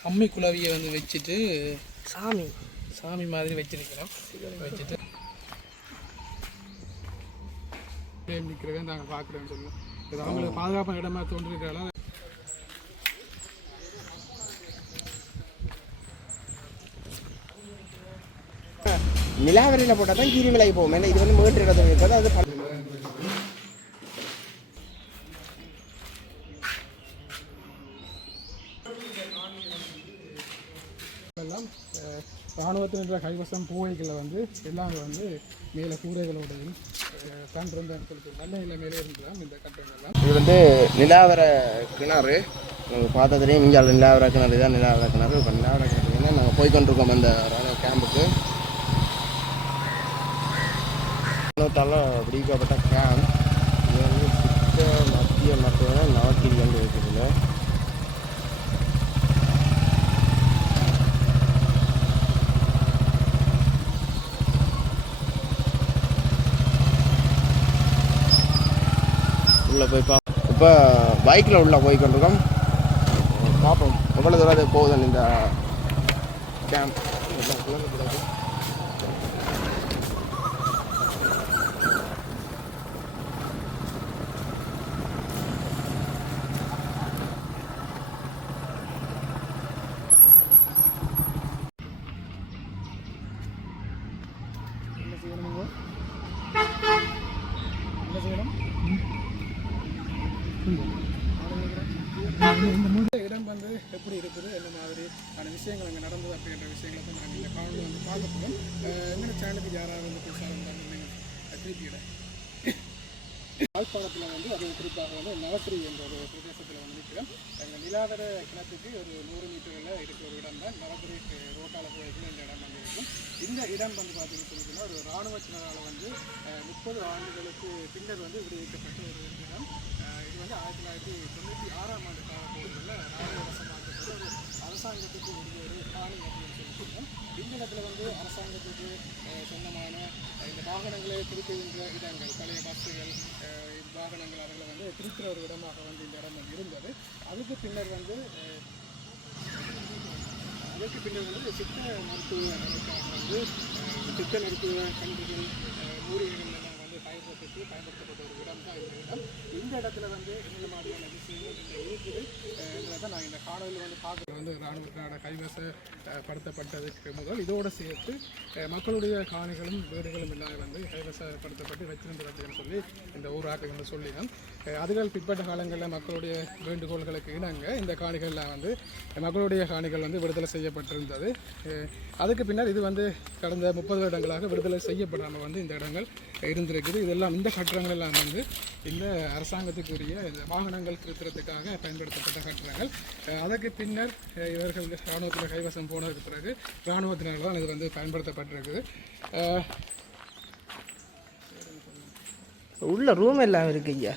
அம்மி குழவியை வந்து வச்சுட்டு சாமி. சாமி மாதிரி வச்சிருக்கிறோம். வச்சுட்டு நிற்கிறத நாங்கள் பார்க்குறோன்னு சொல்லுவோம். இது அவங்களுக்கு பாதுகாப்பான இடமா தோன்றிருக்கிறால நிலாவரியில் போட்டால் தான் கீரி விலைக்கு போகும். ஏன்னா இது வந்து மேட்டு இடத்துல இருப்பது அது ப- எல்லாம் அஹ், இராணுவத்தினுடைய கைவசம் பூவைகளை வந்து எல்லாம் வந்து மேலே கூரைகளோடையும் அஹ், இருந்த சொல்லிட்டு நல்ல இந்த கட்டணங்கள்லாம் இது வந்து நிலாவர கிணறு. நீங்கள் பார்த்ததுலேயும் இங்கே நிலாவர கிணறு தான் நிலாவர கிணறு. இப்போ நிலாவர கிணறு நாங்கள் போய்கொண்டிருக்கோம் அந்த ராணுவ கேம்புக்கு. ராணுவத்தால் பிடிக்கப்பட்ட கேம்ப் இது வந்து சுத்த மத்திய மருத்துவம் நவக்கிரி வந்து இருக்குது. போய் பா இப்போ பைக்கில் உள்ளே போய் கொண்டிருக்கோம் பார்ப்போம். எவ்வளோ தூரம் அது போகுதுன்னு இந்த கேம்ப் என்ன செய்யணுமோ என்ன செய்யணும்? இந்த முழு இடம் வந்து எப்படி இருக்குது என்ன அந்த விஷயங்கள் அங்கே நடந்தது அப்படின்ற விஷயங்களை வந்து நாங்கள் இந்த காணொலி வந்து பார்க்க போகிறோம் எங்கள் சேனலுக்கு யாராவது வந்து புதுசாக இருந்தாலும் நீங்கள் திருப்பியிட யாழ்ப்பாணத்தில் வந்து அது குறிப்பாக வந்து நவஸ்ரீ என்ற ஒரு பிரதேசத்தில் வந்து நிற்கிறோம் எங்கள் நிலாதர கிணத்துக்கு ஒரு நூறு மீட்டரில் இருக்கிற ஒரு இடம் தான் நவஸ்ரீ ரோட்டால போயிருக்கிற இந்த இடம் வந்து இருக்கும் இந்த இடம் வந்து பார்த்தீங்கன்னு சொன்னா ஒரு இராணுவத்தினரால் வந்து முப்பது ஆண்டுகளுக்கு பின்னர் வந்து விடுவிக்கப்பட்ட ஒரு வந்து ஆயிரத்தி தொள்ளாயிரத்தி தொண்ணூற்றி ஆறாம் ஆண்டு காலப்பகுதியில் ராணுவ வசமாக்கப்பட்ட ஒரு அரசாங்கத்துக்கு உரிய ஒரு காணி அப்படின்னு சொல்லி சொல்லுவோம் இந்த இடத்துல வந்து அரசாங்கத்துக்கு சொந்தமான இந்த வாகனங்களை திருப்புகின்ற இடங்கள் பழைய பஸ்ஸுகள் வாகனங்கள் அவர்களை வந்து திருத்துற ஒரு இடமாக வந்து இந்த இடம் இருந்தது. அதுக்கு பின்னர் வந்து அதற்கு பின்னர் வந்து சித்த மருத்துவ வந்து சித்த மருத்துவ கல்விகள் அஹ், மூலிகைகள் எல்லாம் பயன்படுத்தப்பட்ட ஒரு இடம் தான் இந்த இடம். இந்த இடத்துல வந்து இந்த மாதிரியான விஷயங்கள் இங்கே இருக்குது என்றதை நான் இந்த காணொலியில் வந்து பார்க்குறது வந்து இராணுவத்தினோட கைவசப்படுத்தப்பட்டதுக்கு முதல் இதோடு சேர்த்து மக்களுடைய காணிகளும் வீடுகளும் இல்லாமல் வந்து கைவசப்படுத்தப்பட்டு வச்சிருந்ததுன்னு சொல்லி இந்த ஊராக்கள் வந்து சொல்லிதான் அஹ், அதுகள் பிற்பட்ட காலங்களில் மக்களுடைய வேண்டுகோள்களுக்கு இணங்க இந்த காணிகள்லாம் வந்து மக்களுடைய காணிகள் வந்து விடுதலை செய்யப்பட்டிருந்தது. அதுக்கு பின்னர் இது வந்து கடந்த முப்பது வருடங்களாக விடுதலை செய்யப்படாமல் வந்து இந்த இடங்கள் இருந்திருக்குது. இதெல்லாம் இந்த கட்டடங்கள் எல்லாம் வந்து இந்த அரசாங்கத்துக்குரிய இந்த வாகனங்கள் திருத்தறதுக்காக பயன்படுத்தப்பட்ட கட்டடங்கள் அதற்கு பின்னர் இவர்கள் இராணுவத்தில் கைவசம் போனதுக்கு பிறகு இராணுவத்தினால் தான் இது வந்து பயன்படுத்தப்பட்டிருக்குது. உள்ள ரூம் எல்லாம் இருக்கு ஐயா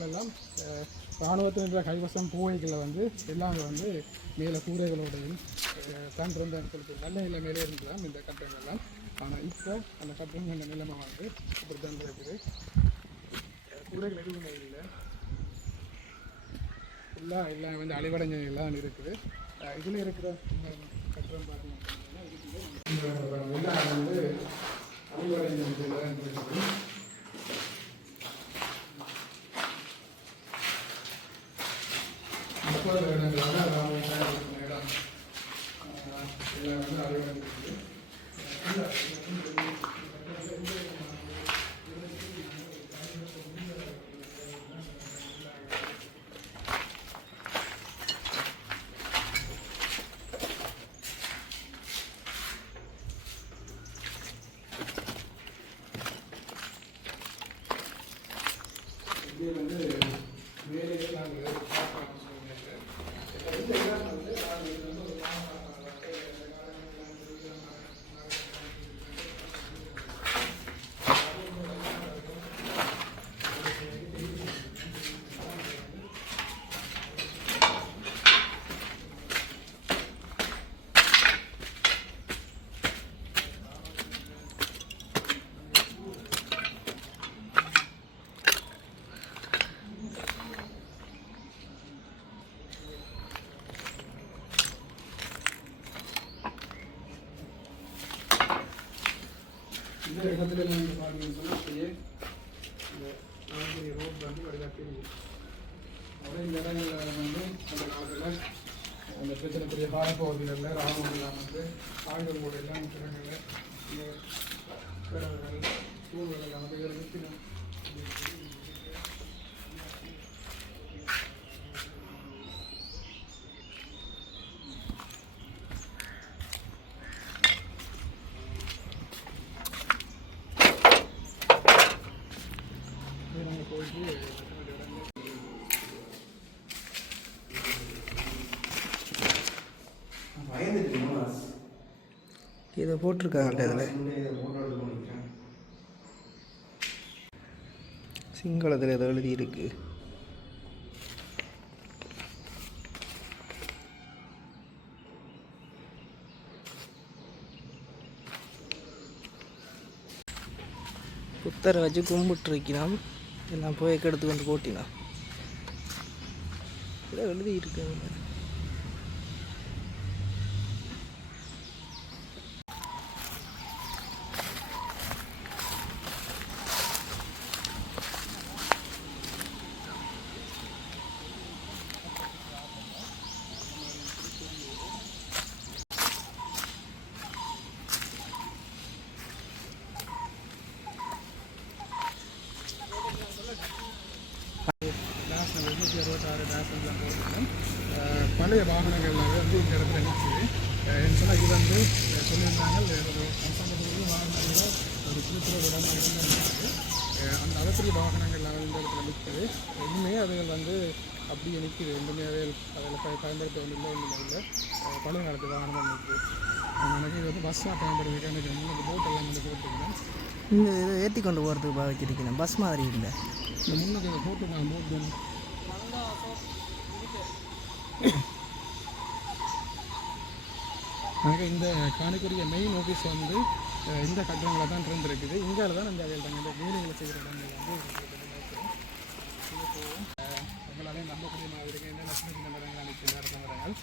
எல்லாம் அஹ், இராணுவத்தினுடைய கைவசம் பூவைகளை வந்து எல்லாம் வந்து மேலே கூரைகளோடையும் அஹ், தான் இருந்த சொல்லிட்டு நல்ல நிலைமையிலே இந்த கட்டங்கள்லாம் ஆனால் இப்போ அந்த கட்டடங்கள் நிலைமை வந்து இப்படி தான் இருக்குது. கூரைகள் எதுவுமே இல்லை. எல்லாம் எல்லாம் வந்து அழிவடைஞ்ச எல்லாம் இருக்குது. இதில் இருக்கிற இந்த பார்த்தீங்கன்னா பார்த்தீங்க எல்லாம் வந்து அழிவடைஞ்ச இதெல்லாம் இருக்குது. முப்பது வருடங்களாக ராமகிருஷ்ணன் இருக்கிற இடம் ஆஹ் எல்லாம் வந்து அழிவடைந்திருக்கு இது வந்து வேலையை நாங்கள் பார்க்கலாம் சொல்லுங்கள் வந்து வடிவாக தெரியும் அப்புறம் இந்த வந்து அந்த காலத்தில் அந்த பிரச்சனை பெரிய பாலப்பகுதிகளில் ராணுவங்கள்லாம் வந்து ஆயுதம் கூட எல்லாம் இடங்களில் இந்த கிணறுகள் தூண்கள் வந்து இதில் Thank you. இதை போட்டிருக்காங்கல்ல இதில் சிங்களத்தில் ஏதோ எழுதியிருக்கு. புத்தரை வச்சு கும்பிட்டுருக்கிறான். எல்லாம் போய் எடுத்து கொண்டு போட்டினான் ஏதோ எழுதியிருக்காங்க இருக்கு அதுல. டேஷன் இருநூற்றி அறுபத்தாறு டேஷன்லாம் போட்டுருக்கோம் பழைய வாகனங்கள்லாம் வந்து இந்த இடத்துல நிற்குது என்ன சொன்னால் இது வந்து அஹ், சொல்லியிருந்தாங்க ஒரு அரசாங்கத்துக்கு வாகனங்களில் ஒரு குறிப்பிட்ட இடமா இருந்திருக்கு அந்த அளப்பரிய வாகனங்கள்லாம் இந்த நிற்குது இன்னுமே அதுகள் வந்து அப்படியே நிற்குது. எதுவுமே அதில் அதில் ப பயன்படுத்த வேண்டிய ஒன்றுமே இல்லை. பழைய காலத்து வாகனம் நிற்குது எனக்கு இது வந்து பஸ்ஸாக பயன்படுத்திட்டு எனக்கு இந்த போட் எல்லாம் வந்து போட்டுருக்கேன். இந்த இதை ஏற்றி கொண்டு போகிறதுக்கு வச்சிருக்கேன் பஸ் மாதிரி இல்லை. இந்த முன்னுக்கு போட்டு நான் போட்டு ஆக இந்த காணிக்குரிய மெயின் ஆஃபீஸ் வந்து இந்த கட்டடங்களில் தான் இருந்திருக்குது இங்கே தான் இந்த அதில் இந்த வேலைகளை செய்கிற இடங்கள் வந்து உங்களாலே நம்பக்கூடிய மாதிரி இந்த சின்ன சின்ன மரங்கள் அனைத்து அரச மரங்கள்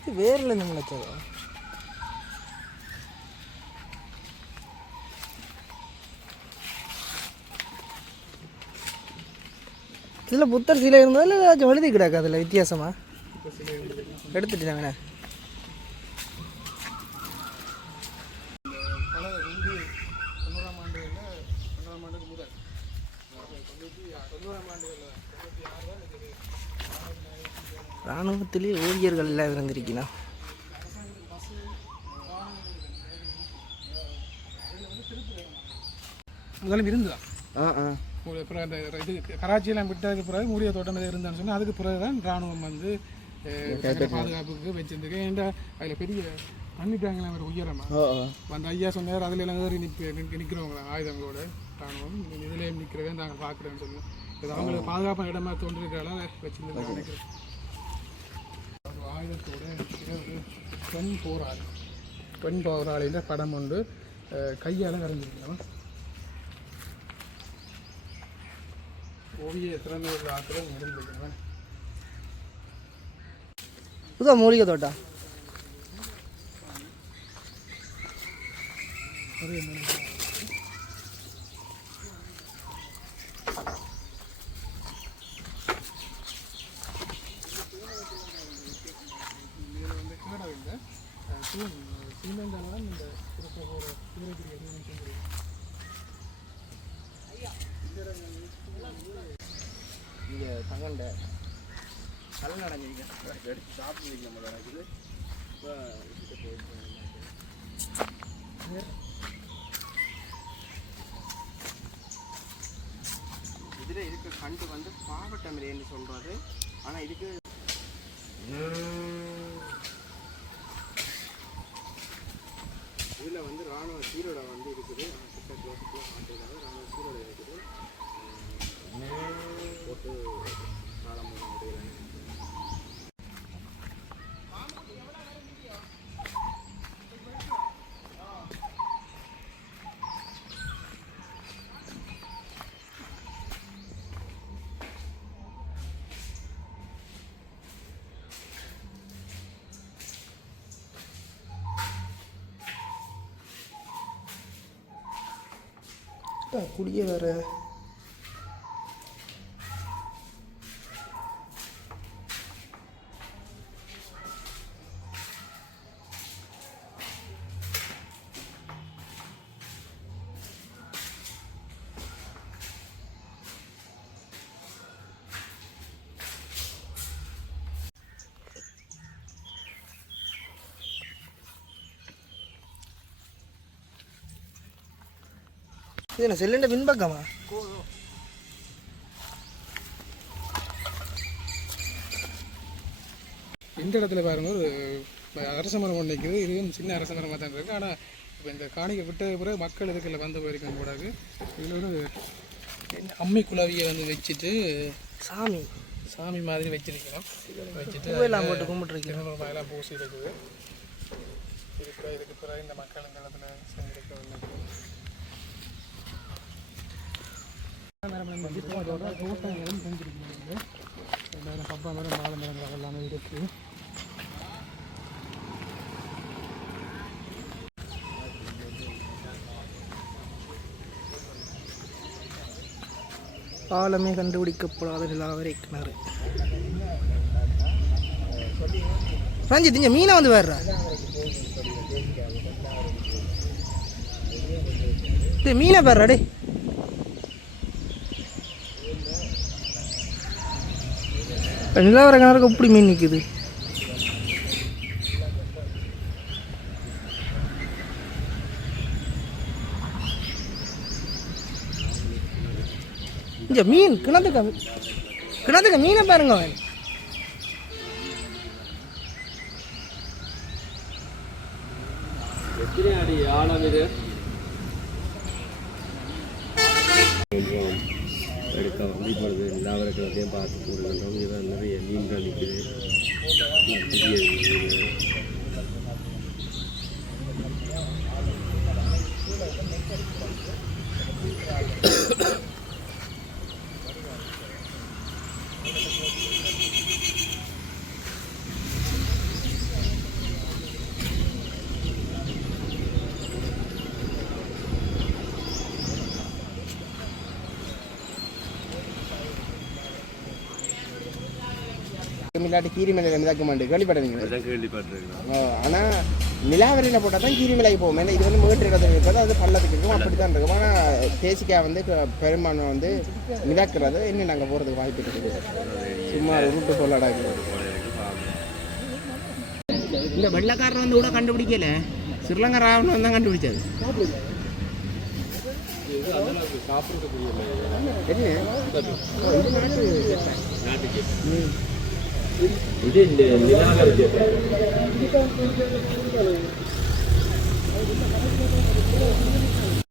இது வேரில் இருந்து முளைச்சதோ? இதில் புத்தர் சிலை இருந்ததா? இல்லை ஏதாச்சும் எழுதி கிடக்கு அதில் வித்தியாசமா? இப்போ சில எடுத்துட்டாங்கண்ணே பல வந்து தொண்ணூறாம் ஆண்டுகளில் தொண்ணூறாம் ஆண்டுக்கு முதல் தொண்ணூற்றி தொண்ணூறாம் ஆண்டுகளில் தொண்ணூற்றி ஆறு தான் இது இராணுவத்திலே ஊழியர்கள் எல்லாம் இருந்திருக்கணும் முதல்ல இருந்துதான் ஆ ஆ. பிறகு அந்த இது கராச்சியெல்லாம் விட்டதுக்கு பிறகு மூடிய தோட்டம் இருந்தான்னு சொன்னால் அதுக்கு பிறகு தான் இராணுவம் வந்து பாதுகாப்புக்கு வச்சிருந்துருக்கு ஏன்டா அதில் பெரிய பண்ணிட்டாங்களே ஒரு உயரமா? ஓ ஓ. அந்த ஐயா சொன்னார் அதில் எல்லாம் ஏறி நிற்க நிற்கிறவங்க ஆயுதங்களோட இராணுவம். இதில் நிற்கிறதே நாங்கள் பார்க்குறேன்னு சொல்லி இது அவங்களுக்கு பாதுகாப்பான இடமா தோன்றிருக்கிறதால வச்சிருந்து நினைக்கிறேன். ஆயுதத்தோட பெண் போராளி. பெண் போராளின்ற படம் ஒன்று கையால் வரைஞ்சிருக்கணும் ஓவிய திறமை உள்ள ஆட்கள் நடந்திருக்கணும் புதா மூலிகை தோட்டம்? ஒரே மனிதன். இதுல வந்து கீழே இல்லை தூண் சீமெண்டால தான் இந்த திருப்ப ஒரு சீரகிரி எதுவும் சொல்லுது இங்கே கல் நடஞ்சிருக்கேன் எடுத்து சாப்பிட்டு வைக்க முடியல நடக்குது இப்போ இதில் இருக்க கண்டு வந்து பாவட்டமிலேன்னு சொல்கிறது ஆனால் இதுக்கு இதில் வந்து இராணுவ சீரோட வந்து இருக்குது கிட்ட க்ளோஸுக்குள்ள மாட்டுறதால ராணுவ சீரோட குடிய வர என்ன செல்லுண்ட பின்பக்கமா இந்த இடத்துல பாருங்க ஒரு அரச மரம் ஒன்று நிற்குது இதுவும் சின்ன அரச மரமாக தான் இருக்குது ஆனால் இப்போ இந்த காணிக்கை விட்ட பிறகு மக்கள் இதுக்குள்ள வந்து போயிருக்காங்க கூடாது இதில் ஒரு அம்மி குழவியை வந்து வச்சுட்டு சாமி. சாமி மாதிரி வச்சிருக்கிறோம். வச்சுட்டு பூவெல்லாம் போட்டு கும்பிட்டுருக்கேன் திரும்ப எல்லாம் பூசி இருக்குது இருக்கிற இதுக்கு பிறகு இந்த மக்கள் இந்த இடத்துல சேர்ந்துருக்க தோட்டங்களும் செஞ்சிருக்கிறாங்க எல்லாரும் பப்பா மரம் வாழை மரங்கள் எல்லாமே இருக்குது ஆழமே கண்டுபிடிக்கப்படாத நிலாவரை கிணறு ரஞ்சித் இங்கே மீனை வந்து வேற மீனை பேர்றா டே நிலவர கிணறுக்கு எப்படி மீன் நிற்குது இங்க மீன் கிணத்துக்கு கிணத்துக்கு மீனை பாருங்க அவன். எடுக்க வந்து இப்பொழுது நிலாவரக்கணத்தையும் பார்த்து கூறுகின்றோம் இதுதான் நிறைய நீண்ட நிற்குது புதிய மீன். இல்லாட்டி கீரி மலையில் மிதக்க மாட்டேன் கேள்விப்பட்டீங்க அதான் கேள்விப்பட்டிருக்கிறோம் ஆனால் நிலாவரியில் போட்டால் தான் கீரி மலைக்கு போகும். ஏன்னா இது வந்து மேட்டு இடத்துல இருக்கிறது அது பள்ளத்துக்கு இருக்கும். அப்படி தான் இருக்கும். ஆனால் தேசிக்காய் வந்து பெரும்பான்மை வந்து மிதக்கிறது. இன்னும் நாங்கள் போகிறதுக்கு வாய்ப்பு இருக்குது. சும்மா உருட்டு சொல்லடா இந்த வெள்ளக்காரன் வந்து கூட கண்டுபிடிக்கல. ஸ்ரீலங்கா ராவணன் தான் கண்டுபிடிச்சது. என்ன? ഇത് നിലാക വിദ്യാഭ്യാസം